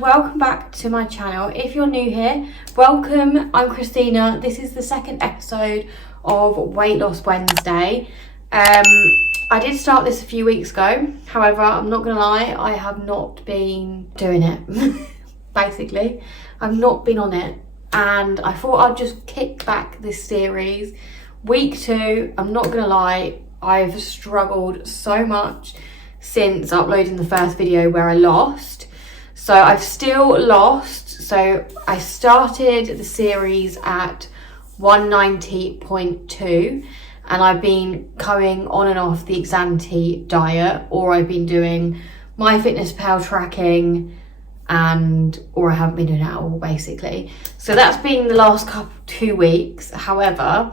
and welcome back to my channel. If you're new here, welcome. I'm Christina. This is the second episode of Weight Loss Wednesday. I did start this a few weeks ago. However, I'm not gonna lie, I have not been doing it. Basically, I've not been on it, and I thought I'd just kick back this series. Week 2, I'm not gonna lie, I've struggled so much since uploading the first video where I lost. So I've still lost. So I started the series at 190.2 and I've been going on and off the exante diet, or I've been doing MyFitnessPal tracking, or I haven't been doing it at all, basically. So that's been the last 2 weeks. However,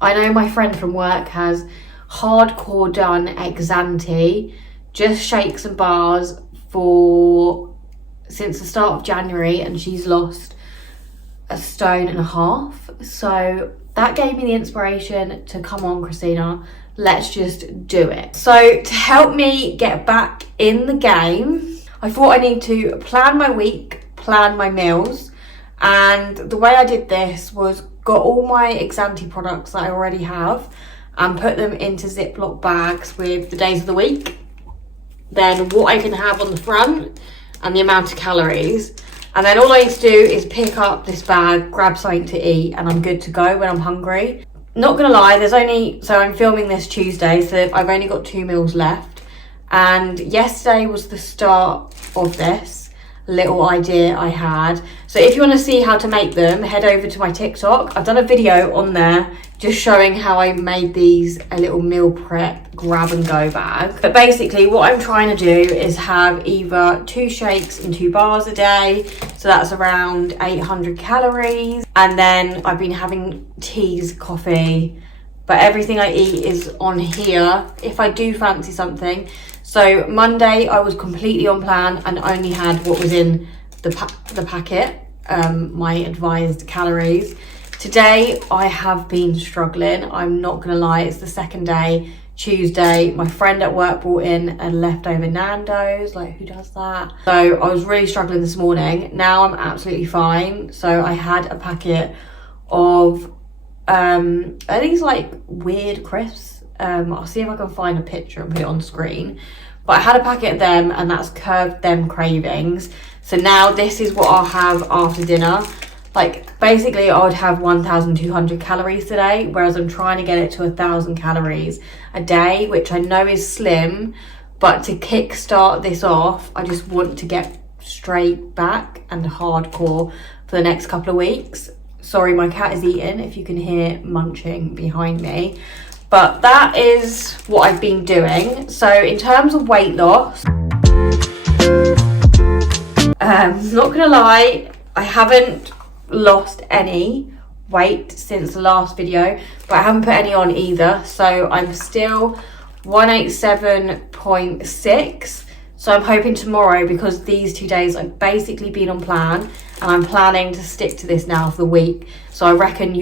I know my friend from work has hardcore done exante, just shakes and bars since the start of January, and she's lost 1.5 stone. So that gave me the inspiration to come on, Christina, let's just do it. So to help me get back in the game, I thought I need to plan my week, plan my meals, and the way I did this was got all my exante products that I already have and put them into Ziploc bags with the days of the week, then what I can have on the front and the amount of calories, and then all I need to do is pick up this bag, grab something to eat, and I'm good to go when I'm hungry. Not gonna lie, so I'm filming this Tuesday, so I've only got 2 meals left, and yesterday was the start of this little idea I had. So if you want to see how to make them, head over to my TikTok. I've done a video on there just showing how I made these a little meal prep grab and go bag. But basically what I'm trying to do is have either 2 shakes and 2 bars a day, so that's around 800 calories, and then I've been having teas, coffee, but everything I eat is on here if I do fancy something. So Monday I was completely on plan and only had what was in the packet, my advised calories. Today I have been struggling, I'm not gonna lie. It's the second day, Tuesday. My friend at work brought in a leftover Nando's, like who does that? So I was really struggling this morning. Now I'm absolutely fine. So I had a packet of, I think it's like weird crisps. I'll see if I can find a picture and put it on screen. But I had a packet of them, and that's curbed them cravings. So now this is what I'll have after dinner. Like basically I would have 1,200 calories today, whereas I'm trying to get it to 1,000 calories a day, which I know is slim, but to kickstart this off, I just want to get straight back and hardcore for the next couple of weeks. Sorry, my cat is eating, if you can hear munching behind me. But that is what I've been doing. So in terms of weight loss, not gonna lie, I haven't lost any weight since the last video, but I haven't put any on either. So I'm still 187.6. So I'm hoping tomorrow, because these 2 days I've basically been on plan, and I'm planning to stick to this now for the week. So I reckon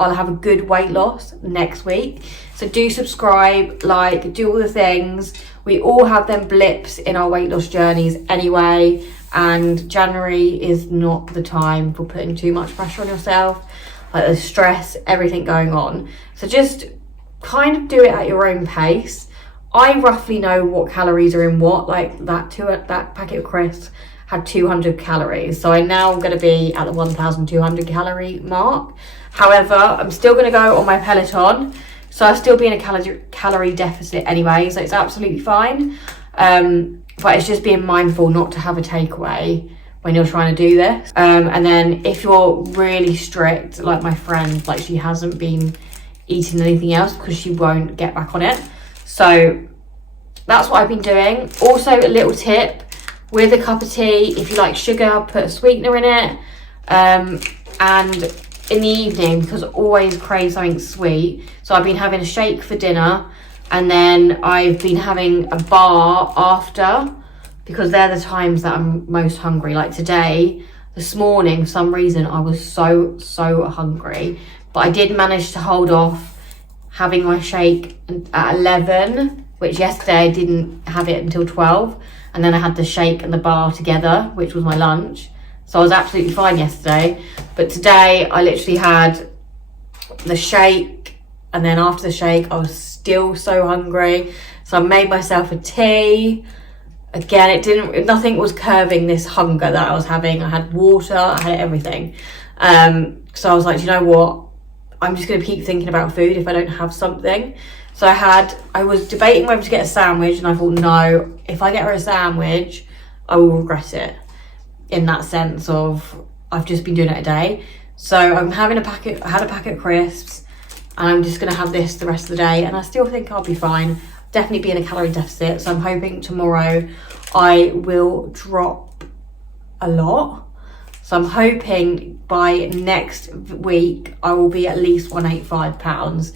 I'll have a good weight loss next week. So do subscribe, like, do all the things. We all have them blips in our weight loss journeys anyway, and January is not the time for putting too much pressure on yourself. Like the stress, everything going on. So just kind of do it at your own pace. I roughly know what calories are in what, like that packet of crisps had 200 calories. So I'm now going to be at the 1,200 calorie mark. However, I'm still going to go on my Peloton. So I'll still be in a calorie deficit anyway. So it's absolutely fine. But it's just being mindful not to have a takeaway when you're trying to do this. And then if you're really strict, like my friend, like she hasn't been eating anything else because she won't get back on it. So that's what I've been doing. Also, a little tip with a cup of tea, if you like sugar, put a sweetener in it. And in the evening, because I always crave something sweet, so I've been having a shake for dinner, and then I've been having a bar after, because they're the times that I'm most hungry. Like today, this morning, for some reason, I was so hungry, but I did manage to hold off having my shake at 11, which yesterday I didn't have it until 12, and then I had the shake and the bar together, which was my lunch. So I was absolutely fine yesterday. But today I literally had the shake, and then after the shake I was still so hungry. So I made myself a tea. Again, nothing was curbing this hunger that I was having. I had water, I had everything. So I was like, you know what? I'm just gonna keep thinking about food if I don't have something. So I was debating whether to get a sandwich, and I thought, no, if I get her a sandwich, I will regret it. In that sense of, I've just been doing it a day. So I'm having I had a packet of crisps, and I'm just gonna have this the rest of the day, and I still think I'll be fine. Definitely be in a calorie deficit, so I'm hoping tomorrow I will drop a lot. So I'm hoping by next week I will be at least 185 pounds,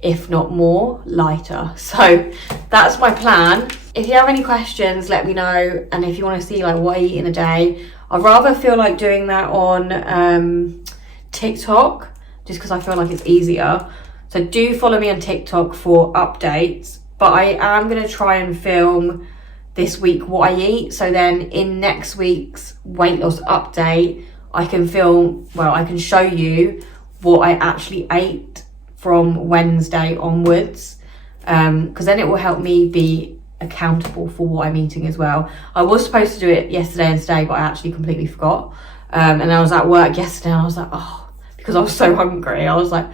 if not more, lighter. So that's my plan. If you have any questions, let me know. And if you want to see like what I eat in a day, I'd rather feel like doing that on TikTok, just because I feel like it's easier. So do follow me on TikTok for updates. But I am going to try and film this week what I eat. So then in next week's weight loss update, I can show you what I actually ate from Wednesday onwards. Because then it will help me be accountable for what I'm eating as well. I was supposed to do it yesterday and today, but I actually completely forgot. And I was at work yesterday and I was like, because I was so hungry, I was like,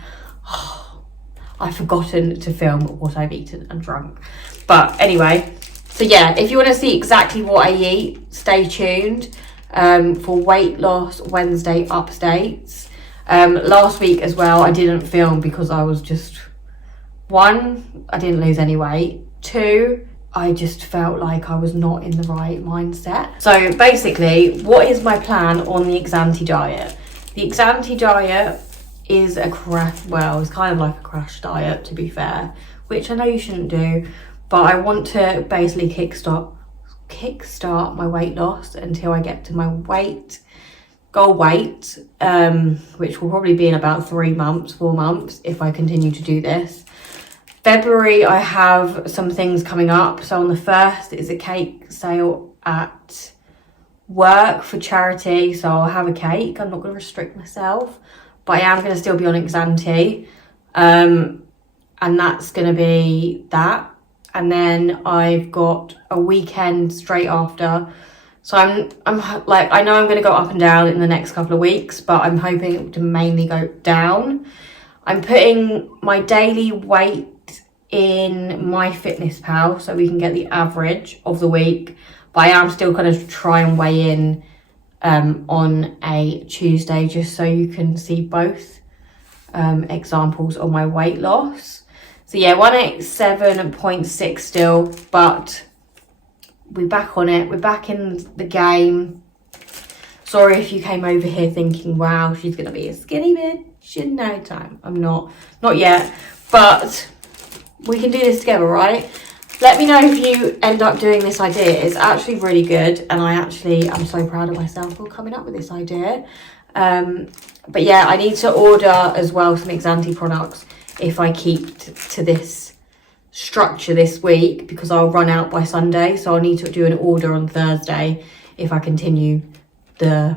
I've forgotten to film what I've eaten and drunk. But anyway, so yeah, if you want to see exactly what I eat, stay tuned for weight loss Wednesday updates. Last week as well, I didn't film because I was just, 1, I didn't lose any weight. 2, I just felt like I was not in the right mindset. So basically, what is my plan on the exante diet? The exante diet is it's kind of like a crash diet, to be fair, which I know you shouldn't do, but I want to basically kickstart my weight loss until I get to my goal weight, which will probably be in about 4 months if I continue to do this. February, I have some things coming up. So on the 1st is a cake sale at work for charity, so I'll have a cake. I'm not going to restrict myself, but I am going to still be on exante, and that's going to be that. And then I've got a weekend straight after, so I'm like, I know I'm going to go up and down in the next couple of weeks, but I'm hoping to mainly go down. I'm putting my daily weight in MyFitnessPal so we can get the average of the week, but I am still going to try and weigh in on a Tuesday, just so you can see both examples of my weight loss. So yeah, 187.6 still, but we're back on it. We're back in the game. Sorry if you came over here thinking, wow, she's gonna be a skinny bitch in no time. I'm not yet, but we can do this together, right? Let me know if you end up doing this idea. It's actually really good, and I'm so proud of myself for coming up with this idea. But yeah, I need to order as well some exante products if I keep to this structure this week, because I'll run out by Sunday, so I'll need to do an order on Thursday if I continue the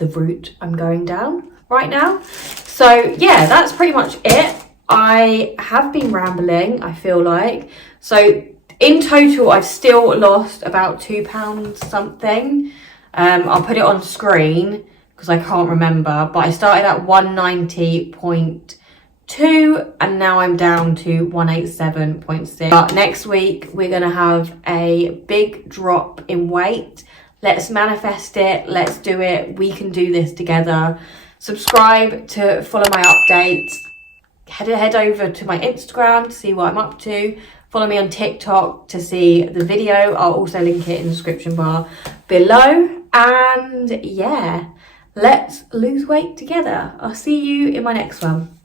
route I'm going down right now. So yeah, that's pretty much it. I have been rambling, I feel like. So in total, I've still lost about £2 something. I'll put it on screen because I can't remember, but I started at 190.2 and now I'm down to 187.6. But next week, we're going to have a big drop in weight. Let's manifest it. Let's do it. We can do this together. Subscribe to follow my updates. Head over to my Instagram to see what I'm up to. Follow me on TikTok to see the video. I'll also link it in the description bar below. And yeah, let's lose weight together. I'll see you in my next one.